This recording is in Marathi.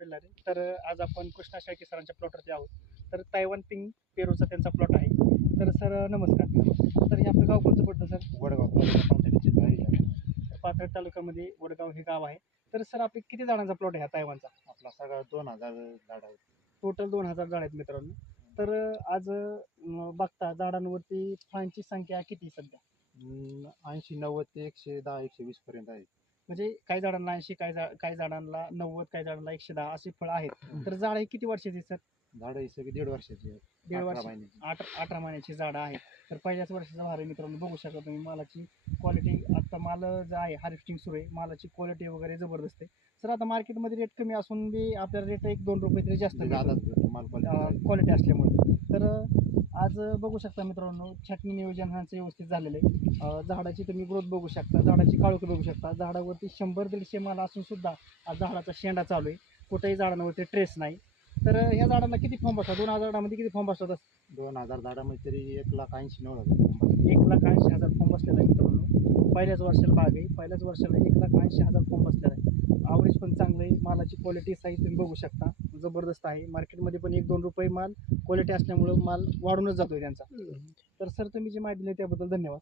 बेल्लारे. तर आज आपण कृष्णा शेळके सरांच्या प्लॉटवरती आहोत. तर तायवान पिंक पेरूचा त्यांचा प्लॉट आहे. तर सर नमस्कार. तर हे आपलं गाव कोणतं पडतं सर? वडगाव तालुका पाथर्डीचे झाडी. पाथर्ड तालुक्यामध्ये वडगाव हे गाव आहे. तर सर आपले किती झाडांचा प्लॉट आहे हा तायवानचा? आपला सगळा 2000 झाड आहेत. टोटल 2000 झाड आहेत मित्रांनो. तर आज बघता झाडांवरती फळांची संख्या किती सध्या? 80 90 ते 110 120 पर्यंत आहे. म्हणजे काही झाडांना 80, काही झाडांना 90, काही झाडांना 110 असे फळ आहेत. तर झाड हे किती वर्षाची सर? झाड ही सगळी 1.5 वर्षाची आहेत. 1.5 18 वर्ष, महिन्याची. 18 महिन्याची झाडं आहेत. तर पहिल्याच वर्षाचा भार आहे मित्रांनो. बघू शकता तुम्ही मालाची क्वालिटी. आता माल जो आहे हार्वेस्टिंग सुरू आहे, मालाची क्वालिटी वगैरे जबरदस्त आहे. सर आता मार्केटमध्ये रेट कमी असून बी आपल्याला रेट 1-2 रुपये तरी जास्त दादाच भेटतो माल क्वालिटी. क्वालिटी असल्यामुळे. तर आज बघू शकता मित्रांनो, छाटणी नियोजन ह्यांचं व्यवस्थित झालेलं आहे. झाडाची तुम्ही ग्रोथ बघू शकता, झाडाची काळोखी बघू शकता. झाडावरती 100-150 माल असून सुद्धा आज झाडाचा शेंडा चालू आहे. कुठेही झाडांवरती ट्रेस नाही. तर ह्या झाडांना किती फॉर्म बसतात? 2000 झाडांमध्ये किती फॉर्म बसतात? 2000 झाडामध्ये तरी 1,80,000 1,80,000 फॉर्म बसलेला आहे मित्रांनो. पहिल्याच वर्षाला बाग आहे. पहिल्याच वर्षाला 1,80,000 फॉर्म बसलेला आहे. आवरेज पण चांगलं आहे. मालाची क्वालिटी साईज तुम्ही बघू शकता, जबरदस्त आहे. मार्केटमध्ये पण 1-2 रुपये माल क्वालिटी असल्यामुळं माल वाढूनच जातोय त्यांचा. तर सर तुम्ही जी माहिती दिली त्याबद्दल धन्यवाद.